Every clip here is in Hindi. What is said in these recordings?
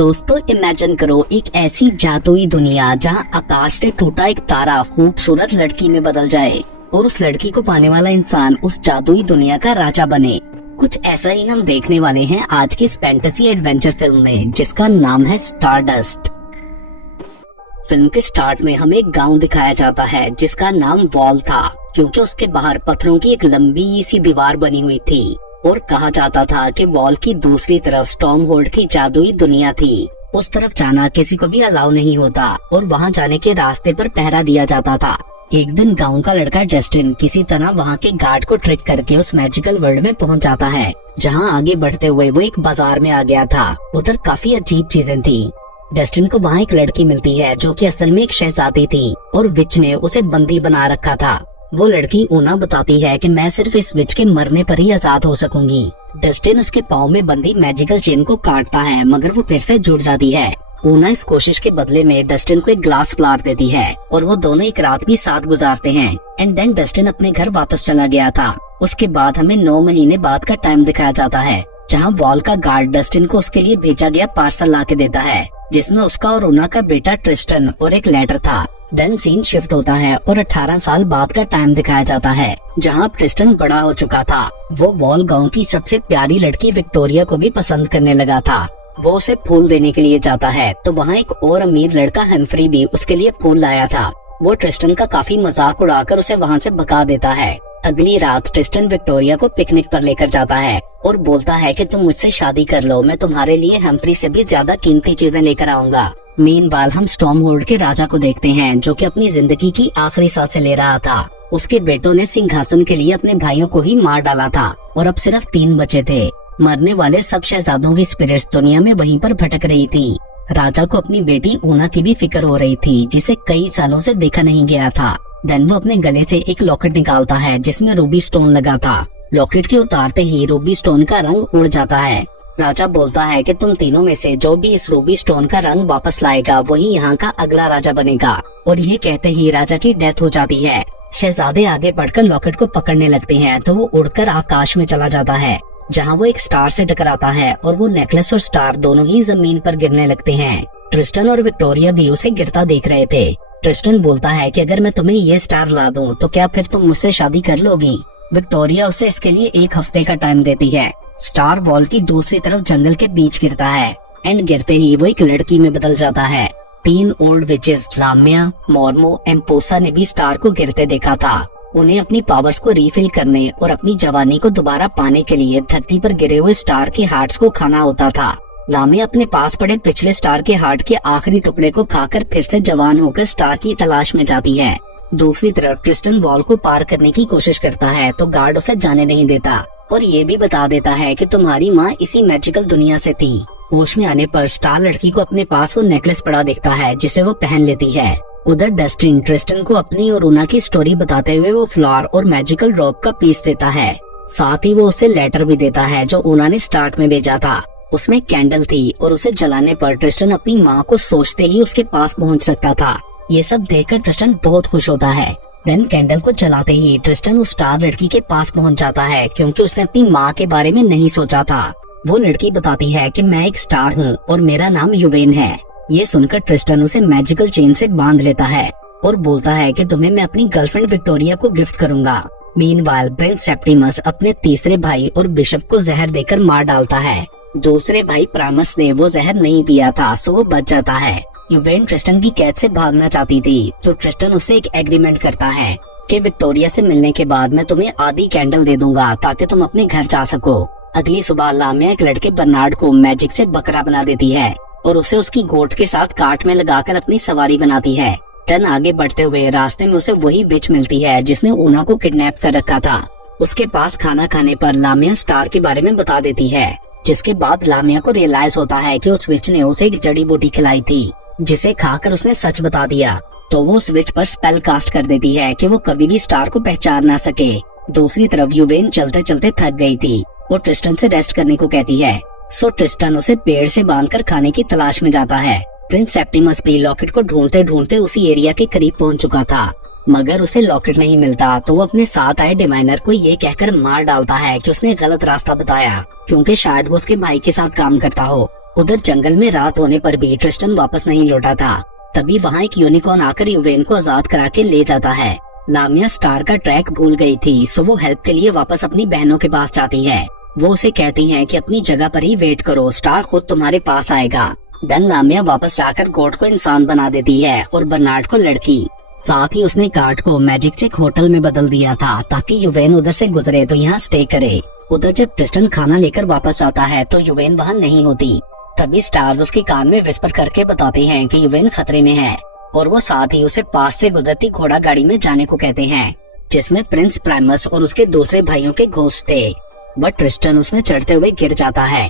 दोस्तों इमेजिन करो एक ऐसी जादुई दुनिया जहां आकाश से टूटा एक तारा खूबसूरत लड़की में बदल जाए और उस लड़की को पाने वाला इंसान उस जादुई दुनिया का राजा बने। कुछ ऐसा ही हम देखने वाले हैं आज की इस फैंटेसी एडवेंचर फिल्म में, जिसका नाम है स्टारडस्ट। फिल्म के स्टार्ट में हमें एक गांव दिखाया जाता है जिसका नाम वॉल था, क्योंकि उसके बाहर पत्थरों की एक लंबी सी दीवार बनी हुई थी और कहा जाता था कि वॉल की दूसरी तरफ स्टॉर्महोल्ड की जादुई दुनिया थी। उस तरफ जाना किसी को भी अलाउ नहीं होता और वहां जाने के रास्ते पर पहरा दिया जाता था। एक दिन गांव का लड़का डस्टिन किसी तरह वहां के गार्ड को ट्रिक करके उस मैजिकल वर्ल्ड में पहुंच जाता है, जहां आगे बढ़ते हुए वो एक बाजार में आ गया था। उधर काफी अजीब चीजें थी। डस्टिन को वहाँ एक लड़की मिलती है जो कि असल में एक शहजादी थी और विच ने उसे बंदी बना रखा था। वो लड़की ऊना बताती है कि मैं सिर्फ इस विच के मरने पर ही आजाद हो सकूंगी। डस्टिन उसके पाँव में बंधी मैजिकल चेन को काटता है, मगर वो फिर से जुड़ जाती है। ऊना इस कोशिश के बदले में डस्टिन को एक ग्लास फ्लावर देती है और वो दोनों एक रात भी साथ गुजारते हैं। एंड देन डस्टिन अपने घर वापस चला गया था। उसके बाद हमें 9 महीने बाद का टाइम दिखाया जाता है, जहाँ वॉल का गार्ड डस्टिन को उसके लिए भेजा गया पार्सल ला के देता है, जिसमें उसका और ऊना का बेटा ट्रिस्टन और एक लेटर था। देन सीन शिफ्ट होता है और 18 साल बाद का टाइम दिखाया जाता है, जहां ट्रिस्टन बड़ा हो चुका था। वो वॉल गांव की सबसे प्यारी लड़की विक्टोरिया को भी पसंद करने लगा था। वो उसे फूल देने के लिए जाता है तो वहाँ एक और अमीर लड़का हेम्फ्री भी उसके लिए फूल लाया था। वो ट्रिस्टन का काफी मजाक उड़ाकर उसे वहाँ से भगा देता है। अगली रात ट्रिस्टन विक्टोरिया को पिकनिक पर लेकर जाता है और बोलता है कि तुम मुझसे शादी कर लो, मैं तुम्हारे लिए हेम्फ्री से भी ज्यादा कीमती चीजें लेकर आऊंगा। मीनवाइल हम स्टॉर्महोल्ड के राजा को देखते हैं, जो कि अपनी जिंदगी की आखिरी सांसें ले रहा था। उसके बेटों ने सिंहासन के लिए अपने भाइयों को ही मार डाला था और अब सिर्फ 3 बचे थे। मरने वाले सब शहजादों की स्पिरिट्स दुनिया में वहीं पर भटक रही थी। राजा को अपनी बेटी ऊना की भी फिक्र हो रही थी, जिसे कई सालों से देखा नहीं गया था। देन वो अपने गले से एक लॉकेट निकालता है जिसमें रूबी स्टोन लगा था। लॉकेट के उतारते ही रूबी स्टोन का रंग उड़ जाता है। राजा बोलता है कि तुम तीनों में से जो भी इस रूबी स्टोन का रंग वापस लाएगा वही यहाँ का अगला राजा बनेगा। और ये कहते ही राजा की डेथ हो जाती है। शहजादे आगे बढ़कर लॉकेट को पकड़ने लगते हैं तो वो उड़कर आकाश में चला जाता है, जहाँ वो एक स्टार से टकराता है और वो नेकलेस और स्टार दोनों ही जमीन पर गिरने लगते हैं। ट्रिस्टन और विक्टोरिया भी उसे गिरता देख रहे थे। ट्रिस्टन बोलता है कि अगर मैं तुम्हें ये स्टार ला दूं तो क्या फिर तुम मुझसे शादी कर लोगी। विक्टोरिया उसे इसके लिए 1 हफ्ते का टाइम देती है। स्टार वॉल की दूसरी तरफ जंगल के बीच गिरता है एंड गिरते ही वो एक लड़की में बदल जाता है। 3 ओल्ड विचेस लाम्या, मोर्मो एंड पोसा ने भी स्टार को गिरते देखा था। उन्हें अपनी पावर्स को रिफिल करने और अपनी जवानी को दोबारा पाने के लिए धरती पर गिरे हुए स्टार के हार्ट्स को खाना होता था। लाम्या अपने पास पड़े पिछले स्टार के हार्ट के आखिरी टुकड़े को खाकर फिर से जवान होकर स्टार की तलाश में जाती है। दूसरी तरफ ट्रिस्टन वॉल को पार करने की कोशिश करता है तो गार्ड उसे जाने नहीं देता और ये भी बता देता है कि तुम्हारी माँ इसी मैजिकल दुनिया से थी। होश में आने पर स्टार लड़की को अपने पास वो नेकलेस पड़ा दिखता है, जिसे वो पहन लेती है। उधर डस्टिन ट्रिस्टन को अपनी और ऊना की स्टोरी बताते हुए वो फ्लावर और मैजिकल रॉक का पीस देता है। साथ ही वो उसे लेटर भी देता है जो ऊना ने स्टार्ट में भेजा था। उसमें कैंडल थी और उसे जलाने पर ट्रिस्टन अपनी माँ को सोचते ही उसके पास पहुँच सकता था। ये सब देखकर ट्रिस्टन बहुत खुश होता है। देन कैंडल को जलाते ही ट्रिस्टन उस स्टार लड़की के पास पहुंच जाता है, क्योंकि उसने अपनी माँ के बारे में नहीं सोचा था। वो लड़की बताती है कि मैं एक स्टार हूँ और मेरा नाम युवेन है। ये सुनकर ट्रिस्टन उसे मैजिकल चेन से बांध लेता है और बोलता है कि तुम्हें मैं अपनी गर्लफ्रेंड विक्टोरिया को गिफ्ट करूंगा। मीनवाइल प्रिंस सेप्टिमस अपने तीसरे भाई और बिशप को जहर देकर मार डालता है। दूसरे भाई प्रामस ने वो जहर नहीं पिया था, सो वो बच जाता है। युवेन ट्रिस्टन की कैद से भागना चाहती थी तो ट्रिस्टन उससे एक एग्रीमेंट करता है कि विक्टोरिया से मिलने के बाद मैं तुम्हें आधी कैंडल दे दूंगा ताकि तुम अपने घर जा सको। अगली सुबह लाम्या एक लड़के बर्नार्ड को मैजिक से बकरा बना देती है और उसे उसकी गोट के साथ काट में लगाकर अपनी सवारी बनाती है। देन आगे बढ़ते हुए रास्ते में उसे वही विच मिलती है जिसने ऊना को किडनैप कर रखा था। उसके पास खाना खाने पर लाम्या स्टार के बारे में बता देती है, जिसके बाद लाम्या को रियलाइज होता है कि उस विच ने उसे एक जड़ी बूटी खिलाई थी, जिसे खाकर उसने सच बता दिया। तो वो स्विच पर स्पेल कास्ट कर देती है कि वो कभी भी स्टार को पहचान ना सके। दूसरी तरफ युवेन चलते चलते थक गई थी और ट्रिस्टन से रेस्ट करने को कहती है। सो ट्रिस्टन उसे पेड़ से बांधकर खाने की तलाश में जाता है। प्रिंस सेप्टिमस भी लॉकेट को ढूंढते ढूंढते उसी एरिया के करीब पहुंच चुका था, मगर उसे लॉकेट नहीं मिलता तो वो अपने साथ आए डिवाइनर को ये कहकर मार डालता है कि उसने गलत रास्ता बताया, क्योंकि शायद वो उसके भाई के साथ काम करता हो। उधर जंगल में रात होने पर भी ट्रिस्टन वापस नहीं लौटा था। तभी वहाँ एक यूनिकॉर्न आकर युवेन को आजाद करा के ले जाता है। लामिया स्टार का ट्रैक भूल गई थी, सो वो हेल्प के लिए वापस अपनी बहनों के पास जाती है। वो उसे कहती हैं कि अपनी जगह पर ही वेट करो, स्टार खुद तुम्हारे पास आएगा। देन लामिया वापस जाकर गॉड को इंसान बना देती है और बर्नार्ड को लड़की। साथ ही उसने कार्ड को मैजिक से एक होटल में बदल दिया था ताकि युवेन उधर से गुजरे तो यहाँ स्टे करे। उधर जब ट्रिस्टन खाना लेकर वापस आता है तो युवेन वहाँ नहीं होती। तभी स्टार्स उसके कान में विस्पर करके बताते हैं कि युवेन खतरे में है और वो साथ ही उसे पास से गुजरती घोड़ा गाड़ी में जाने को कहते हैं, जिसमें प्रिंस प्राइमस और उसके दूसरे भाइयों के घोस्ट थे। बट ट्रिस्टन उसमें चढ़ते हुए गिर जाता है।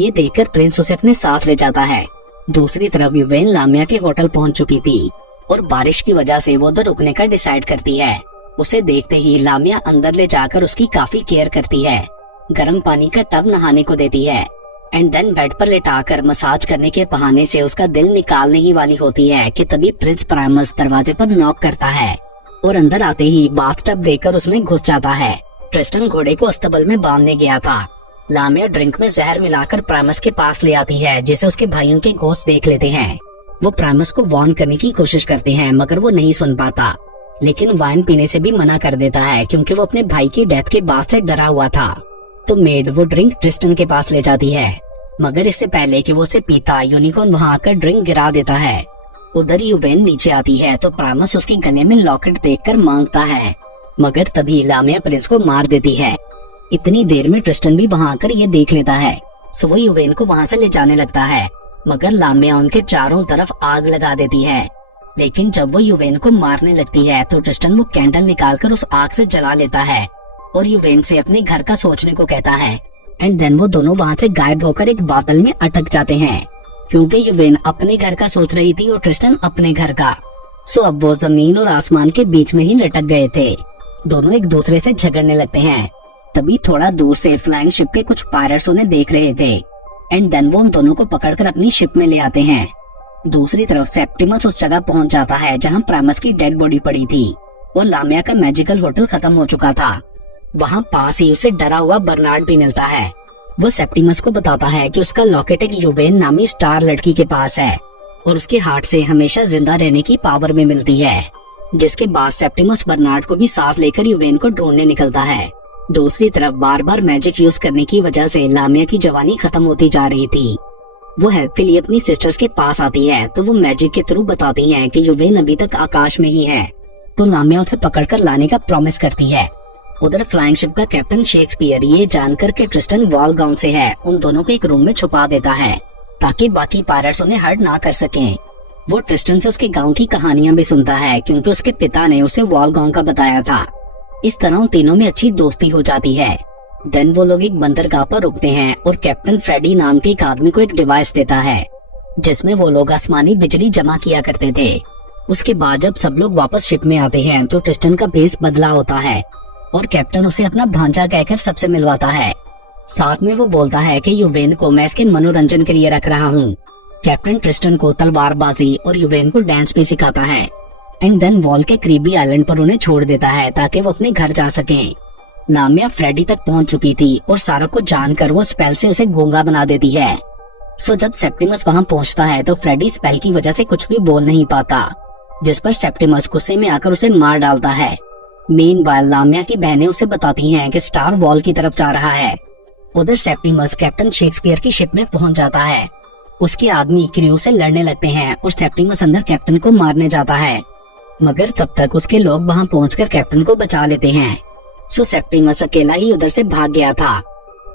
ये देखकर प्रिंस उसे अपने साथ ले जाता है। दूसरी तरफ युवेन लामिया के होटल पहुंच चुकी थी और बारिश की वजह से वो उधर रुकने का डिसाइड करती है। उसे देखते ही लामिया अंदर ले जाकर उसकी काफी केयर करती है, गर्म पानी का टब नहाने को देती है एंड देन बेड पर लेटाकर मसाज करने के बहाने से उसका दिल निकालने ही वाली होती है कि तभी प्रिंस प्राइमस दरवाजे पर नॉक करता है और अंदर आते ही बाथटब देकर उसमें घुस जाता है। ट्रिस्टन घोड़े को अस्तबल में बांधने गया था। लामिया ड्रिंक में जहर मिलाकर प्राइमस के पास ले आती है, जिसे उसके भाइयों के घोस्ट देख लेते हैं। वो प्राइमस को वार्न करने की कोशिश करते हैं मगर वो नहीं सुन पाता, लेकिन वाइन पीने से भी मना कर देता है क्योंकि वो अपने भाई की डेथ के बाद से डरा हुआ था। तो मेड वो ड्रिंक ट्रिस्टन के पास ले जाती है, मगर इससे पहले कि वो उसे पीता यूनिकॉर्न वहाँ आकर ड्रिंक गिरा देता है। उधर युवेन नीचे आती है तो प्राइमस उसके गले में लॉकेट देखकर मांगता है, मगर तभी लामिया प्रिंस को मार देती है। इतनी देर में ट्रिस्टन भी वहाँ आकर ये देख लेता है, सो वो युवेन को वहाँ से ले जाने लगता है, मगर लामिया उनके चारों तरफ आग लगा देती है। लेकिन जब वो युवेन को मारने लगती है तो ट्रिस्टन वो कैंडल निकालकर उस आग से जला लेता है और युवेन से अपने घर का सोचने को कहता है एंड देन वो दोनों वहाँ से गायब होकर एक बादल में अटक जाते हैं, क्योंकि युवेन अपने घर का सोच रही थी और ट्रिस्टन अपने घर का। सो अब वो जमीन और आसमान के बीच में ही लटक गए थे। दोनों एक दूसरे से झगड़ने लगते हैं। तभी थोड़ा दूर से फ्लाइंग शिप के कुछ पायरेट्स उन्हें देख रहे थे एंड देन वो उन दोनों को पकड़कर अपनी शिप में ले आते हैं। दूसरी तरफ सेप्टिमस उस जगह पहुंच जाता है जहां प्राइमस की डेड बॉडी पड़ी थी और लामिया का मैजिकल होटल खत्म हो चुका था। वहां पास ही उसे डरा हुआ बर्नार्ड भी मिलता है। वो सेप्टिमस को बताता है कि उसका लॉकेट एक युवेन नामी स्टार लड़की के पास है और उसके हार्ट से हमेशा जिंदा रहने की पावर भी मिलती है। जिसके बाद सेप्टिमस बर्नार्ड को भी साथ लेकर युवेन को ढूंढने निकलता है। दूसरी तरफ बार बार मैजिक यूज करने की वजह से लामिया की जवानी खत्म होती जा रही थी। वो हेल्प के लिए अपनी सिस्टर्स के पास आती है तो वो मैजिक के थ्रू बताती हैं कि युवेन अभी तक आकाश में ही है, तो लामिया उसे पकड़कर लाने का प्रॉमिस करती है। उधर फ्लाइंग शिप का कैप्टन शेक्सपियर ये जानकर के ट्रिस्टन वॉल गाउन से है, उन दोनों को एक रूम में छुपा देता है ताकि बाकी पायरेट्स उन्हें हर्ट ना कर सकें। वो ट्रिस्टन से उसके गांव की कहानियां भी सुनता है क्योंकि उसके पिता ने उसे वॉल गांव का बताया था। इस तरह उन तीनों में अच्छी दोस्ती हो जाती है। देन वो लोग एक बंदरगाह पर रुकते हैं और कैप्टन फ्रेडी नाम के एक आदमी को एक डिवाइस देता है जिसमें वो लोग आसमानी बिजली जमा किया करते थे। उसके बाद जब सब लोग वापस शिप में आते हैं तो ट्रिस्टन का भेस बदला होता है और कैप्टन उसे अपना भांजा कहकर सबसे मिलवाता है। साथ में वो बोलता है कि युवेन को मैं इसके मनोरंजन के लिए रख रहा हूँ। कैप्टन ट्रिस्टन को तलवारबाजी और युवेन को डांस भी सिखाता है एंड देन वॉल के क्रीबी आइलैंड पर उन्हें छोड़ देता है ताकि वो अपने घर जा सकें। लामिया फ्रेडी तक पहुंच चुकी थी और सारा को जानकर वो स्पेल से उसे गूंगा बना देती है। सो जब सेप्टिमस वहां पहुंचता है तो फ्रेडी स्पेल की वजह से कुछ भी बोल नहीं पाता, जिस पर सेप्टिमस गुस्से में आकर उसे मार डालता है। मीनवाइल लामिया की बहनें उसे बताती हैं कि स्टार वॉल की तरफ जा रहा है। उधर सेप्टिमस कैप्टन शेक्सपियर की शिप में पहुंच जाता है। उसके आदमी क्रू से लड़ने लगते हैं और सेप्टिमस अंदर कैप्टन को मारने जाता है, मगर तब तक उसके लोग वहां पहुंचकर कैप्टन को बचा लेते हैं। सो सेप्टिमस अकेला ही उधर से भाग गया था।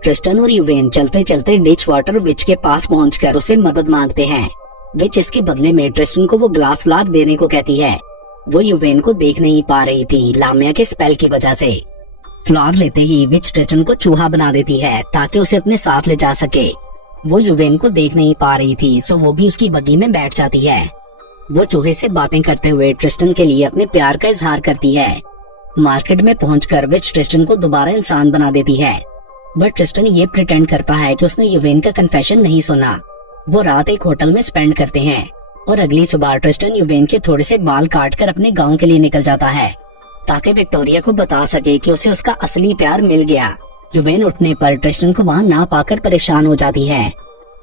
ट्रिस्टन और युवेन चलते चलते डिच वाटर विच के पास पहुंचकर उसे मदद मांगते हैं। विच इसके बदले में ट्रिस्टन को वो ग्लास फ्लावर देने को कहती है। वो युवेन को देख नहीं पा रही थी लामिया के स्पेल की वजह से। फ्लावर लेते ही विच ट्रिस्टन को चूहा बना देती है ताकि उसे अपने साथ ले जा सके। वो युवेन को देख नहीं पा रही थी सो वो भी उसकी बग्गी में बैठ जाती है। वो चूहे से बातें करते हुए ट्रिस्टन के लिए अपने प्यार का इजहार करती है। मार्केट में पहुंचकर विच ट्रिस्टन को दोबारा इंसान बना देती है, बट ट्रिस्टन ये प्रिटेंड करता है कि उसने युवेन का कन्फेशन नहीं सुना। वो रात एक होटल में स्पेंड करते हैं और अगली सुबह ट्रिस्टन युवेन के थोड़े से बाल काटकर अपने गांव के लिए निकल जाता है ताकि विक्टोरिया को बता सके कि उसे उसका असली प्यार मिल गया। युवेन उठने पर ट्रिस्टन को वहां ना पाकर परेशान हो जाती है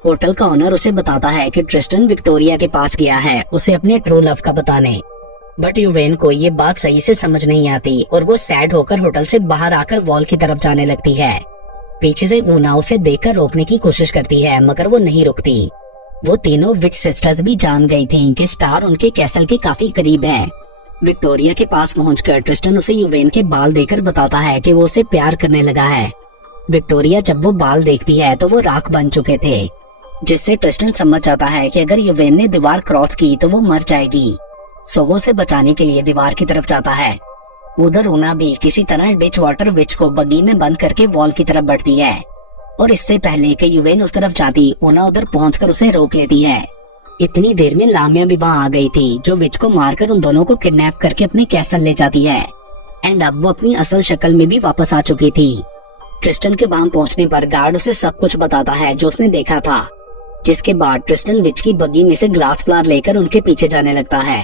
होटल का ओनर उसे बताता है कि ट्रिस्टन विक्टोरिया के पास गया है उसे अपने ट्रू लव का बताने। बट यूवेन को ये बात सही से समझ नहीं आती और वो सैड होकर होटल से बाहर आकर वॉल की तरफ जाने लगती है। पीछे से ऊना उसे देखकर रोकने की कोशिश करती है मगर वो नहीं रुकती। वो तीनों विच सिस्टर्स भी जान गई थीं कि स्टार उनके कैसल के काफी करीब है। विक्टोरिया के पास पहुंचकर ट्रिस्टन उसे यूवेन के बाल देकर बताता है कि वो उसे प्यार करने लगा है। विक्टोरिया जब वो बाल देखती है तो वो राख बन चुके थे, जिससे ट्रिस्टन समझ जाता है कि अगर यूवेन ने दीवार क्रॉस की तो वो मर जाएगी। सो वो उसे बचाने के लिए दीवार की तरफ जाता है। उधर ऊना भी किसी तरह डिच वाटर विच को बगी में बंद करके वॉल की तरफ बढ़ती है और इससे पहले कि यूवेन उस तरफ जाती ऊना उधर पहुंचकर उसे रोक लेती है। इतनी देर में लामिया भी वहाँ आ गई थी जो विच को मारकर उन दोनों को किडनैप करके अपने कैसल ले जाती है। एंड अब वो अपनी असल शक्ल में भी वापस आ चुकी थी। ट्रिस्टन के वहाँ पहुंचने पर गार्ड उसे सब कुछ बताता है जो उसने देखा था, जिसके बाद ट्रिस्टन विच की बग्गी में से ग्लास फ्लावर लेकर उनके पीछे जाने लगता है।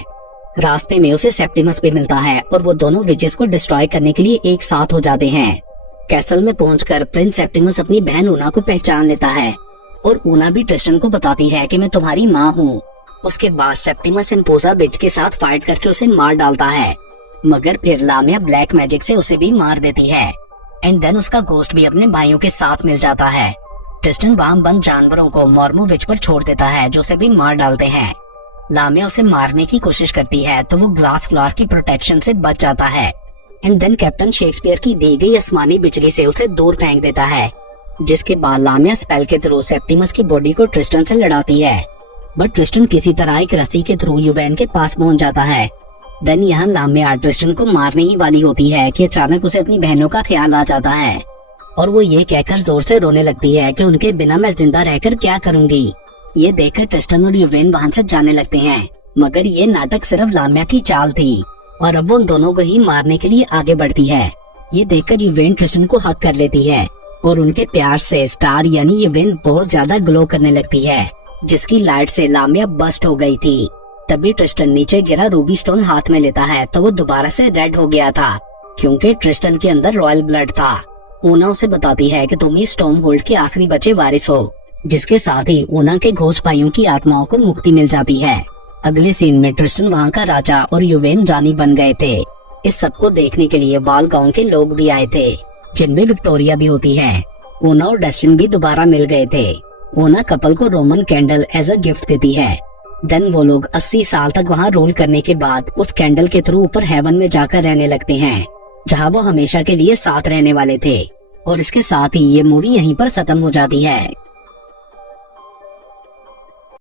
रास्ते में उसे सेप्टिमस भी मिलता है और वो दोनों विचेस को डिस्ट्रॉय करने के लिए एक साथ हो जाते हैं। कैसल में पहुंचकर प्रिंस सेप्टिमस अपनी बहन ऊना को पहचान लेता है और ऊना भी ट्रिस्टन को बताती है कि मैं तुम्हारी माँ हूँ। उसके बाद सेप्टिमस इम्पोजा विच के साथ फाइट करके उसे मार डालता है, मगर फिर लामिया ब्लैक मैजिक से उसे भी मार देती है। एंड देन उसका घोस्ट भी अपने भाइयों के साथ मिल जाता है। ट्रिस्टन वहाँ बंद जानवरों को मॉर्मो विच पर छोड़ देता है जो उसे भी मार डालते हैं। लामिया उसे मारने की कोशिश करती है तो वो ग्लास फ्लावर की प्रोटेक्शन से बच जाता है। एंड देन कैप्टन शेक्सपियर की दी गई आसमानी बिजली से उसे दूर फेंक देता है, जिसके बाद लामिया स्पेल के थ्रू सेप्टिमस की बॉडी को ट्रिस्टन से लड़ाती है। बट ट्रिस्टन किसी तरह एक रस्सी के थ्रू यूवेन के पास पहुंच जाता है। देन यहाँ लामिया ट्रिस्टन को मारने ही वाली होती है कि अचानक उसे अपनी बहनों का ख्याल आ जाता है और वो ये कहकर जोर से रोने लगती है कि उनके बिना मैं जिंदा रहकर क्या करूंगी। ये देखकर ट्रिस्टन और यूवेन वहाँ से जाने लगते हैं, मगर ये नाटक सिर्फ लामिया की चाल थी और अब वो उन दोनों को ही मारने के लिए आगे बढ़ती है। ये देखकर यूवेन ट्रिस्टन को हक कर लेती है और उनके प्यार से स्टार यानी यूवेन बहुत ज्यादा ग्लो करने लगती है, जिसकी लाइट से लामिया बस्ट हो गई थी। तभी ट्रिस्टन नीचे गिरा रूबी स्टोन हाथ में लेता है तो वो दोबारा से रेड हो गया था, क्योंकि ट्रिस्टन के अंदर रॉयल ब्लड था। ऊना उसे बताती है कि तुम ही स्टॉर्म होल्ड के आखिरी बचे वारिस हो, जिसके साथ ही ऊना के घोस्ट भाइयों की आत्माओं को मुक्ति मिल जाती है। अगले सीन में ट्रिस्टन वहाँ का राजा और यूवेन रानी बन गए थे। इस सबको देखने के लिए बाल गांव के लोग भी आए थे, जिनमें विक्टोरिया भी होती है। ऊना और डस्टिन भी दोबारा मिल गए थे। ऊना कपल को Roman candle as a gift देती है। देन वो लोग 80 साल तक वहाँ रोल करने के बाद उस कैंडल के थ्रू ऊपर हेवन में जाकर रहने लगते हैं, जहाँ वो हमेशा के लिए साथ रहने वाले थे। और इसके साथ ही ये मूवी यहीं पर खत्म हो जाती है।